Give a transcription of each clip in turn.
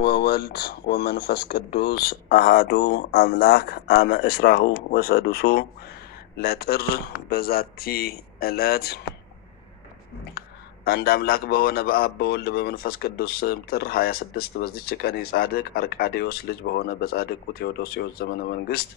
ወወልድ ወመንፈስ ቅዱስ አሃዱ አምላክ አመ እስራሁ ወሰዱሱ ለጥር በዛቲ ዕለት አንድ አምላክ በሆነ በአብ በወልድ በመንፈስ ቅዱስ ስም ጥር 26 በዚች ቀን የጻድቅ አርቃዴዎስ ልጅ በሆነ በጻድቁ ቴዎዶስዮስ ዘመነ መንግስት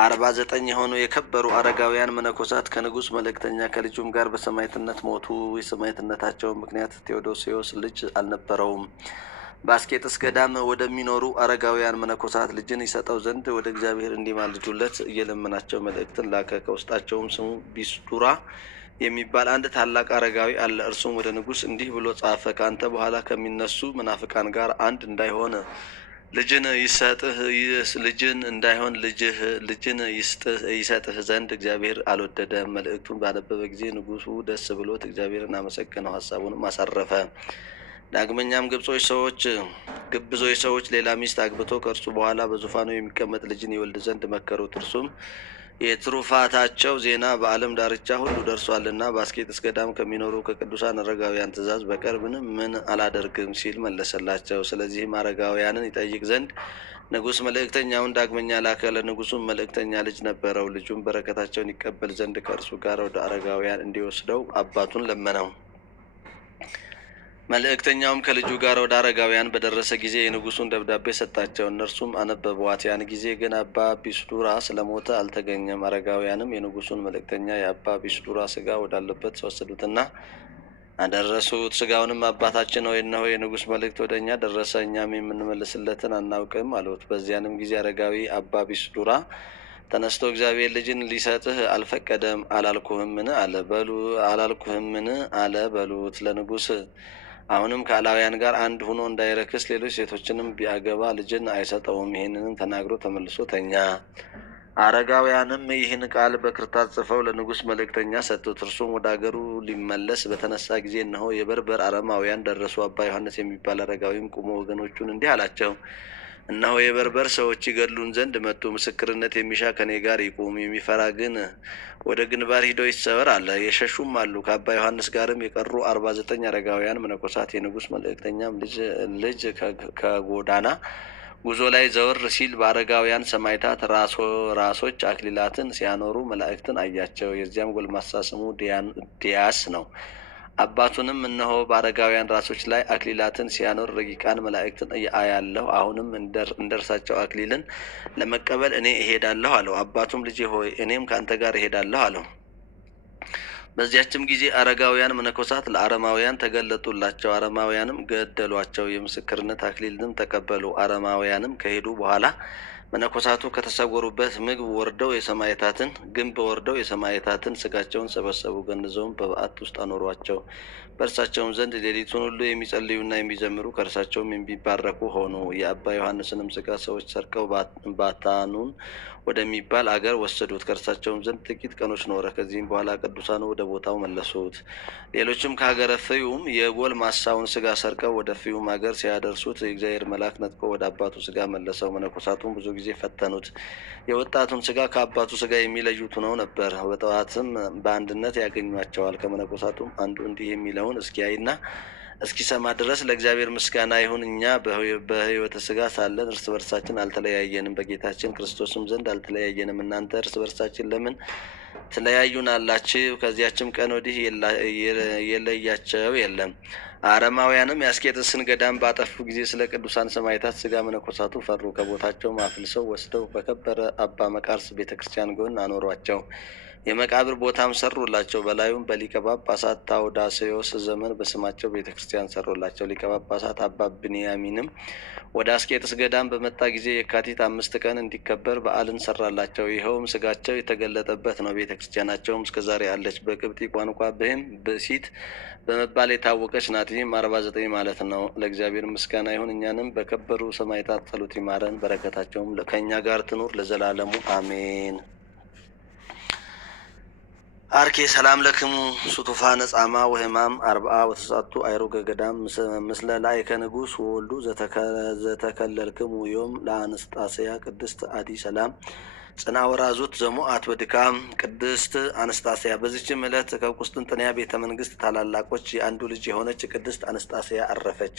49 የሆኑ የከበሩ አረጋውያን መነኮሳት ከንጉሥ መልእክተኛ ከልጁም ጋር በሰማዕትነት ሞቱ። የሰማዕትነታቸውን ምክንያት ቴዎዶስዮስ ልጅ አልነበረውም። በአስቄጥስ ገዳም ወደሚኖሩ አረጋውያን መነኮሳት ልጅን ይሰጠው ዘንድ ወደ እግዚአብሔር እንዲማልዱለት እየለመናቸው መልእክትን ላከ። ከውስጣቸውም ስሙ ቢስዱራ የሚባል አንድ ታላቅ አረጋዊ አለ። እርሱም ወደ ንጉሥ እንዲህ ብሎ ጻፈ። ከአንተ በኋላ ከሚነሱ መናፍቃን ጋር አንድ እንዳይሆን ልጅን ይሰጥህ ዘንድ እግዚአብሔር አልወደደም። መልእክቱን ባነበበ ጊዜ ንጉሡ ደስ ብሎት እግዚአብሔርን አመሰገነው፣ ሀሳቡንም አሳረፈ። ዳግመኛም ግብዞች ሰዎች ሌላ ሚስት አግብቶ ከእርሱ በኋላ በዙፋኑ የሚቀመጥ ልጅን ይወልድ ዘንድ መከሩት። እርሱም የትሩፋታቸው ዜና በዓለም ዳርቻ ሁሉ ደርሷልና በአስቄጥስ ገዳም ከሚኖሩ ከቅዱሳን አረጋውያን ትእዛዝ በቀር ምን አላደርግም ሲል መለሰላቸው። ስለዚህም አረጋውያንን ይጠይቅ ዘንድ ንጉሥ መልእክተኛውን ዳግመኛ ላከ። ለንጉሡም መልእክተኛ ልጅ ነበረው። ልጁም በረከታቸውን ይቀበል ዘንድ ከእርሱ ጋር ወደ አረጋውያን እንዲወስደው አባቱን ለመነው። መልእክተኛውም ከልጁ ጋር ወደ አረጋውያን በደረሰ ጊዜ የንጉሡን ደብዳቤ ሰጣቸው። እነርሱም አነበቧት። ያን ጊዜ ግን አባ ቢስዱራ ስለሞተ አልተገኘም። አረጋውያንም የንጉሡን መልእክተኛ የአባ ቢስዱራ ስጋ ወዳለበት ወሰዱትና አደረሱት። ስጋውንም አባታችን ሆይ እነሆ የንጉሥ መልእክት ወደ እኛ ደረሰ፣ እኛም የምንመልስለትን አናውቅም አሉት። በዚያንም ጊዜ አረጋዊ አባ ቢስዱራ ተነስቶ እግዚአብሔር ልጅን ሊሰጥህ አልፈቀደም አላልኩህምን አለ በሉት። ለንጉሥ አሁንም ከአላውያን ጋር አንድ ሆኖ እንዳይረክስ ሌሎች ሴቶችንም ቢያገባ ልጅን አይሰጠውም። ይህንንም ተናግሮ ተመልሶ ተኛ። አረጋውያንም ይህን ቃል በክርታስ ጽፈው ለንጉሥ መልእክተኛ ሰጡት። እርሱም ወደ አገሩ ሊመለስ በተነሳ ጊዜ እነሆ የበርበር አረማውያን ደረሱ። አባ ዮሐንስ የሚባል አረጋዊም ቁሞ ወገኖቹን እንዲህ አላቸው። እነሆ የበርበር ሰዎች ይገድሉን ዘንድ መጡ። ምስክርነት የሚሻ ከኔ ጋር ይቁም፣ የሚፈራ ግን ወደ ግንባር ሂዶ ይሰበር አለ። የሸሹም አሉ። ከአባ ዮሐንስ ጋርም የቀሩ 49 አረጋውያን መነኮሳት። የንጉሥ መልእክተኛም ልጅ ከጎዳና ጉዞ ላይ ዘወር ሲል በአረጋውያን ሰማዕታት ራሶች አክሊላትን ሲያኖሩ መላእክትን አያቸው። የዚያም ጎልማሳ ስሙ ዲያስ ነው። አባቱንም እነሆ በአረጋውያን ራሶች ላይ አክሊላትን ሲያኖር ረቂቃን መላእክትን አያለሁ። አሁንም እንደርሳቸው አክሊልን ለመቀበል እኔ እሄዳለሁ አለው። አባቱም ልጄ ሆይ እኔም ከአንተ ጋር እሄዳለሁ አለው። በዚያችም ጊዜ አረጋውያን መነኮሳት ለአረማውያን ተገለጡላቸው። አረማውያንም ገደሏቸው፣ የምስክርነት አክሊልንም ተቀበሉ። አረማውያንም ከሄዱ በኋላ መነኮሳቱ ከተሰወሩበት ግንብ ወርደው የሰማዕታትን ስጋቸውን ሰበሰቡ። ገንዘውን በበዓት ውስጥ አኖሯቸው። በእርሳቸውም ዘንድ ሌሊቱን ሁሉ የሚጸልዩና የሚዘምሩ ከእርሳቸውም የሚባረኩ ሆኑ። የአባ ዮሐንስንም ስጋ ሰዎች ሰርቀው ባታኑን ወደሚባል አገር ወሰዱት። ከእርሳቸውም ዘንድ ጥቂት ቀኖች ኖረ። ከዚህም በኋላ ቅዱሳኑ ወደ ቦታው መለሱት። ሌሎችም ከሀገረ ፍዩም የጎልማሳውን ስጋ ሰርቀው ወደ ፍዩም አገር ሲያደርሱት የእግዚአብሔር መልአክ ነጥቆ ወደ አባቱ ስጋ መለሰው። መነኮሳቱም ብዙ ጊዜ ፈተኑት። የወጣቱን ስጋ ከአባቱ ስጋ የሚለዩት ሆነው ነበር። በጠዋትም በአንድነት ያገኟቸዋል። ከመነኮሳቱም አንዱ እንዲህ የሚለውን እስኪያይና እስኪሰማ ድረስ ለእግዚአብሔር ምስጋና ይሁን። እኛ በሕይወተ ስጋ ሳለን እርስ በርሳችን አልተለያየንም፣ በጌታችን ክርስቶስም ዘንድ አልተለያየንም። እናንተ እርስ በርሳችን ለምን ትለያዩናላችሁ? ከዚያችም ቀን ወዲህ የለያቸው የለም። አረማውያንም የአስቄጥስን ገዳም ባጠፉ ጊዜ ስለ ቅዱሳን ሰማዕታት ስጋ መነኮሳቱ ፈሩ። ከቦታቸውም አፍልሰው ወስደው በከበረ አባ መቃርስ ቤተ ክርስቲያን ጎን አኖሯቸው። የመቃብር ቦታም ሰሩላቸው። በላዩም በሊቀ ጳጳሳት ታውዳስዮስ ዘመን በስማቸው ቤተ ክርስቲያን ሰሩላቸው። ሊቀ ጳጳሳት አባ ብንያሚንም ወደ አስቄጥስ ገዳም በመጣ ጊዜ የካቲት 5 ቀን እንዲከበር በዓልን ሰራላቸው። ይኸውም ስጋቸው የተገለጠበት ነው። ቤተ ክርስቲያናቸውም እስከዛሬ አለች። በቅብጢ ቋንቋ ብህም ብእሲት በመባል የታወቀች ናት። ይህም 49 ማለት ነው። ለእግዚአብሔር ምስጋና ይሁን። እኛንም በከበሩ ሰማዕታት ጸሎት ይማረን፣ በረከታቸውም ከእኛ ጋር ትኑር ለዘላለሙ አሜን። አርኬ ሰላም ለክሙ ሱቱፋ ነጻማ ወህማም 40 ወተሳቱ አይሩገ ገዳም ምስለ ላይከ ንጉሥ ወወልዱ ዘተከለልክሙ ዮም ለአንስጣስያ ቅድስት አዲ ሰላም ጽና ወራዙት ዘሙአት በድካም ቅድስት አንስጣስያ። በዚችም ዕለት ከቁስጥንጥንያ ቤተ መንግስት ታላላቆች የአንዱ ልጅ የሆነች ቅድስት አንስጣስያ አረፈች።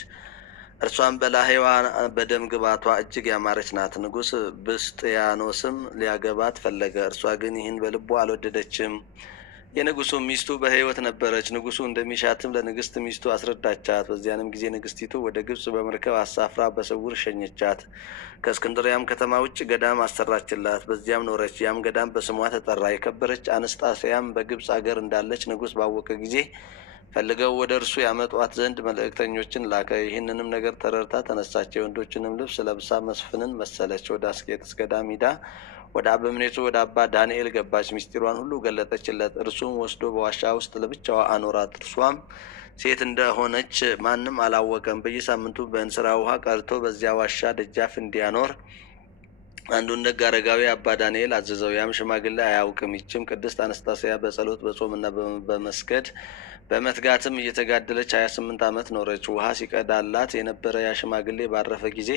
እርሷም በላሄዋ በደም ግባቷ እጅግ ያማረች ናት። ንጉሥ ብስጥያኖስም ሊያገባት ፈለገ። እርሷ ግን ይህን በልቧ አልወደደችም። የንጉሡም ሚስቱ በሕይወት ነበረች። ንጉሡ እንደሚሻትም ለንግሥት ሚስቱ አስረዳቻት። በዚያንም ጊዜ ንግሥቲቱ ወደ ግብጽ በመርከብ አሳፍራ በስውር ሸኘቻት። ከእስክንድሪያም ከተማ ውጭ ገዳም አሰራችላት። በዚያም ኖረች። ያም ገዳም በስሟ ተጠራ። የከበረች አነስጣስያም በግብጽ አገር እንዳለች ንጉሥ ባወቀ ጊዜ ፈልገው ወደ እርሱ ያመጧት ዘንድ መልእክተኞችን ላከ። ይህንንም ነገር ተረድታ ተነሳች። የወንዶችንም ልብስ ለብሳ መስፍንን መሰለች። ወደ አስቄጥስ ገዳም ሂዳ ወደ አበምኔቱ ወደ አባ ዳንኤል ገባች። ምስጢሯን ሁሉ ገለጠችለት። እርሱም ወስዶ በዋሻ ውስጥ ለብቻዋ አኖራት። እርሷም ሴት እንደሆነች ማንም አላወቀም። በየሳምንቱ በእንስራ ውሃ ቀርቶ በዚያ ዋሻ ደጃፍ እንዲያኖር አንዱን ደግ አረጋዊ አባ ዳንኤል አዘዘው። ያም ሽማግሌ አያውቅም። ይችም ቅድስት አነስጣስያ በጸሎት በጾምና በመስገድ በመትጋትም እየተጋደለች 28 ዓመት ኖረች። ውሃ ሲቀዳላት የነበረ ያ ሽማግሌ ባረፈ ጊዜ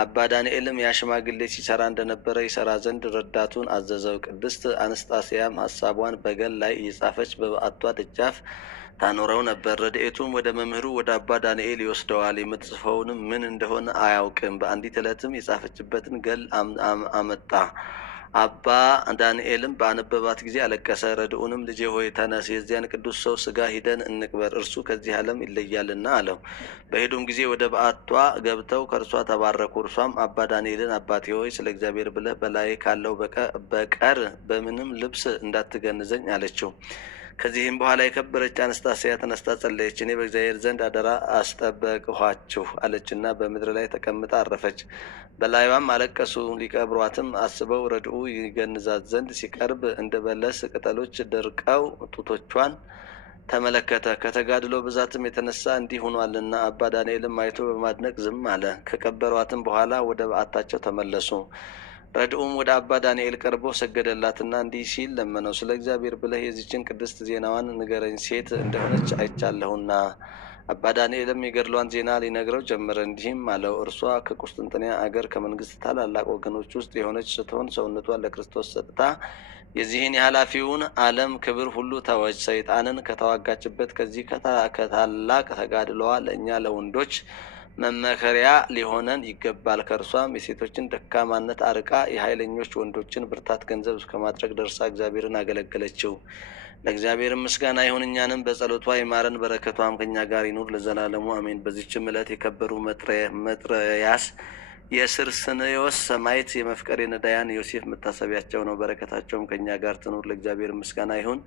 አባ ዳንኤልም ያ ሽማግሌ ሲሰራ እንደነበረ ይሰራ ዘንድ ረዳቱን አዘዘው። ቅድስት አነስጣስያም ሐሳቧን በገል ላይ እየጻፈች በበዓቷ ደጃፍ ታኖረው ነበር። ረድኤቱም ወደ መምህሩ ወደ አባ ዳንኤል ይወስደዋል። የምትጽፈውንም ምን እንደሆነ አያውቅም። በአንዲት ዕለትም የጻፈችበትን ገል አመጣ። አባ ዳንኤልም በአነበባት ጊዜ አለቀሰ። ረድኡንም ልጄ ሆይ ተነስ፣ የዚያን ቅዱስ ሰው ሥጋ ሂደን እንቅበር፣ እርሱ ከዚህ ዓለም ይለያልና አለው። በሄዱም ጊዜ ወደ በዓቷ ገብተው ከእርሷ ተባረኩ። እርሷም አባ ዳንኤልን አባቴ ሆይ ስለ እግዚአብሔር ብለህ በላይ ካለው በቀር በምንም ልብስ እንዳትገንዘኝ አለችው። ከዚህም በኋላ የከበረች አነስጣስያ ተነስታ ጸለየች። እኔ በእግዚአብሔር ዘንድ አደራ አስጠበቅኋችሁ አለችና በምድር ላይ ተቀምጣ አረፈች። በላይዋም አለቀሱ። ሊቀብሯትም አስበው ረድኡ ይገንዛት ዘንድ ሲቀርብ እንደ በለስ ቅጠሎች ደርቀው ጡቶቿን ተመለከተ። ከተጋድሎ ብዛትም የተነሳ እንዲህ ሆኗልና አባ ዳንኤልም አይቶ በማድነቅ ዝም አለ። ከቀበሯትም በኋላ ወደ በዓታቸው ተመለሱ። ረድኡም ወደ አባ ዳንኤል ቀርቦ ሰገደላትና እንዲህ ሲል ለመነው፣ ስለ እግዚአብሔር ብለህ የዚችን ቅድስት ዜናዋን ንገረኝ፣ ሴት እንደሆነች አይቻለሁና። አባ ዳንኤልም የገድሏን ዜና ሊነግረው ጀመረ። እንዲህም አለው፣ እርሷ ከቁስጥንጥንያ አገር ከመንግስት ታላላቅ ወገኖች ውስጥ የሆነች ስትሆን ሰውነቷን ለክርስቶስ ሰጥታ የዚህን የኃላፊውን ዓለም ክብር ሁሉ ተወች። ሰይጣንን ከተዋጋችበት ከዚህ ከታላቅ ተጋድለዋ ለእኛ ለወንዶች መመከሪያ ሊሆነን ይገባል። ከእርሷም የሴቶችን ደካማነት አርቃ የኃይለኞች ወንዶችን ብርታት ገንዘብ እስከማድረግ ደርሳ እግዚአብሔርን አገለገለችው። ለእግዚአብሔር ምስጋና ይሁን፣ እኛንም በጸሎቷ ይማረን፣ በረከቷም ከኛ ጋር ይኑር ለዘላለሙ አሜን። በዚችም ዕለት የከበሩ መጥረያስ የስርስንዮስ ሰማዕት የመፍቀሬ ነዳያን ዮሴፍ መታሰቢያቸው ነው። በረከታቸውም ከኛ ጋር ትኑር፣ ለእግዚአብሔር ምስጋና ይሁን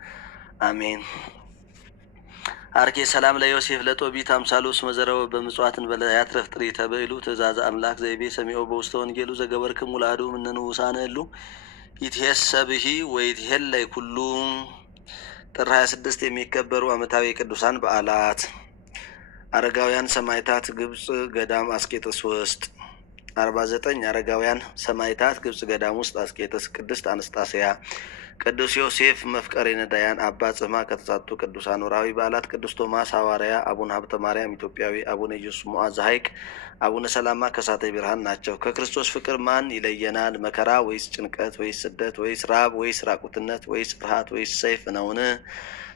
አሜን። አርኬ ሰላም ለዮሴፍ ለጦቢት አምሳሎስ መዘረው በምጽዋትን በለ ያትረፍ ጥሪ ተበይሉ ትእዛዝ አምላክ ዘይቤ ሰሚኦ በውስተ ወንጌሉ ዘገበርክሙ ለአሐዱ እምነ ንዑሳነ እሉ ይትሄሰብሂ ወይትሄለይ ኩሉ። ጥር 26 የሚከበሩ ዓመታዊ ቅዱሳን በዓላት። አረጋውያን ሰማዕታት ግብጽ ገዳም አስቄጥስ ውስጥ 49 አረጋውያን ሰማዕታት ግብጽ ገዳም ውስጥ አስቄጥስ። ቅድስት አነስጣስያ፣ ቅዱስ ዮሴፍ መፍቀሬ ነዳያን፣ አባ ጽማ ከተሳቱ ቅዱሳን። ወርኃዊ በዓላት ቅዱስ ቶማስ ሐዋርያ፣ አቡነ ሀብተ ማርያም ኢትዮጵያዊ፣ አቡነ ኢየሱስ ሞዐ ዘሐይቅ፣ አቡነ ሰላማ ከሳቴ ብርሃን ናቸው። ከክርስቶስ ፍቅር ማን ይለየናል? መከራ ወይስ ጭንቀት ወይስ ስደት ወይስ ራብ ወይስ ራቁትነት ወይስ ፍርሃት ወይስ ሰይፍ ነውን?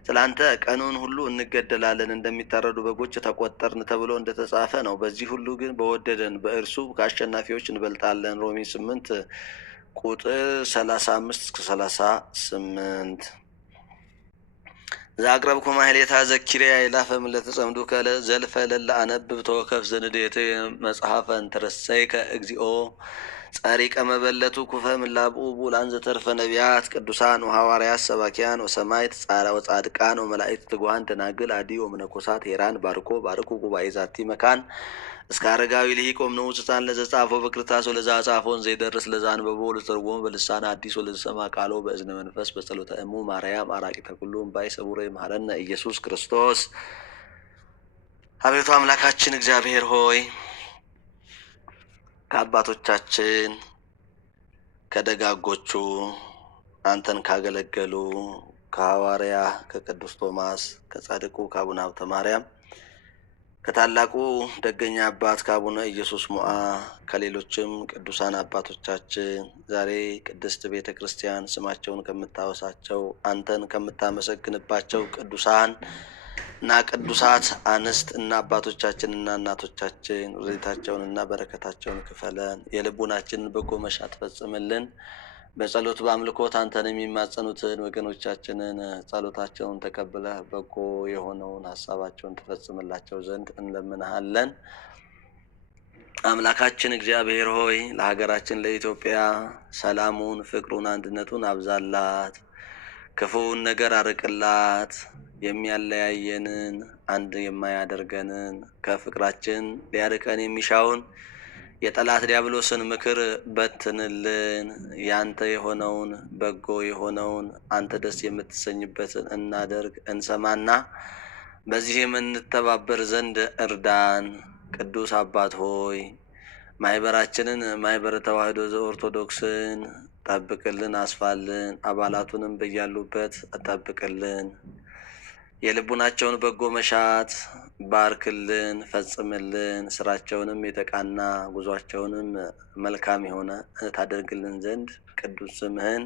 ስላንተ ቀኑን ሁሉ እንገደላለን፣ እንደሚታረዱ በጎች ተቆጠርን ተብሎ እንደተጻፈ ነው። በዚህ ሁሉ ግን በወደደን በእርሱ ከአሸናፊዎች እንበልጣለን። ሮሜ 8 ቁጥር 35 እስከ 38። ዛቅረብኩ ማሕሌታ ዘኪርያ ይላፈም ለተጸምዱ ከለ ዘልፈ ለላ አነብብ ተወከፍ ዘንዴተ መጽሐፈ እንተረሰይከ እግዚኦ ጻሪቀ መበለቱ ኩፈ ምላብኡ ቡላን ዘተርፈ ነቢያት ቅዱሳን ወሐዋርያት ሰባኪያን ወሰማዕት ወጻድቃን ወመላእክት ትጉሃን ደናግል አዲ ወመነኮሳት ሄራን ባርኮ ባርኩ ጉባኤ ዛቲ መካን እስከ አረጋዊ ልሂቆም ንዑስ ሕፃን ለዘጻፎ በክርታስ ወለዛ ጻፎን ዘይደርስ ለዛ አንበቦ ለተርጎሙ በልሳን አዲስ ወለዘሰማ ቃሎ በእዝነ መንፈስ በጸሎተ እሙ ማርያም አራቂተ ኩሉ እምባይ ሰቡረ ይምሐረነ ኢየሱስ ክርስቶስ። አቤቱ አምላካችን እግዚአብሔር ሆይ ከአባቶቻችን ከደጋጎቹ አንተን ካገለገሉ ከሐዋርያ ከቅዱስ ቶማስ ከጻድቁ ከአቡነ ሀብተ ማርያም ከታላቁ ደገኛ አባት ከአቡነ ኢየሱስ ሞዐ ከሌሎችም ቅዱሳን አባቶቻችን ዛሬ ቅድስት ቤተ ክርስቲያን ስማቸውን ከምታወሳቸው አንተን ከምታመሰግንባቸው ቅዱሳን እና ቅዱሳት አንስት እና አባቶቻችንና እናቶቻችን ረድኤታቸውንና በረከታቸውን ክፈለን። የልቡናችንን በጎ መሻት ፈጽምልን። በጸሎት በአምልኮት አንተን የሚማጸኑትን ወገኖቻችንን ጸሎታቸውን ተቀብለህ በጎ የሆነውን ሀሳባቸውን ትፈጽምላቸው ዘንድ እንለምንሃለን። አምላካችን እግዚአብሔር ሆይ ለሀገራችን ለኢትዮጵያ ሰላሙን፣ ፍቅሩን፣ አንድነቱን አብዛላት። ክፉውን ነገር አርቅላት። የሚያለያየንን አንድ የማያደርገንን ከፍቅራችን ሊያርቀን የሚሻውን የጠላት ዲያብሎስን ምክር በትንልን። ያንተ የሆነውን በጎ የሆነውን አንተ ደስ የምትሰኝበትን እናደርግ እንሰማና በዚህም እንተባበር ዘንድ እርዳን። ቅዱስ አባት ሆይ ማህበራችንን ማህበረ ተዋሕዶ ዘኦርቶዶክስን ጠብቅልን፣ አስፋልን። አባላቱንም በያሉበት ጠብቅልን። የልቡናቸውን በጎ መሻት ባርክልን፣ ፈጽምልን። ስራቸውንም የተቃና ጉዟቸውንም መልካም የሆነ ታደርግልን ዘንድ ቅዱስ ስምህን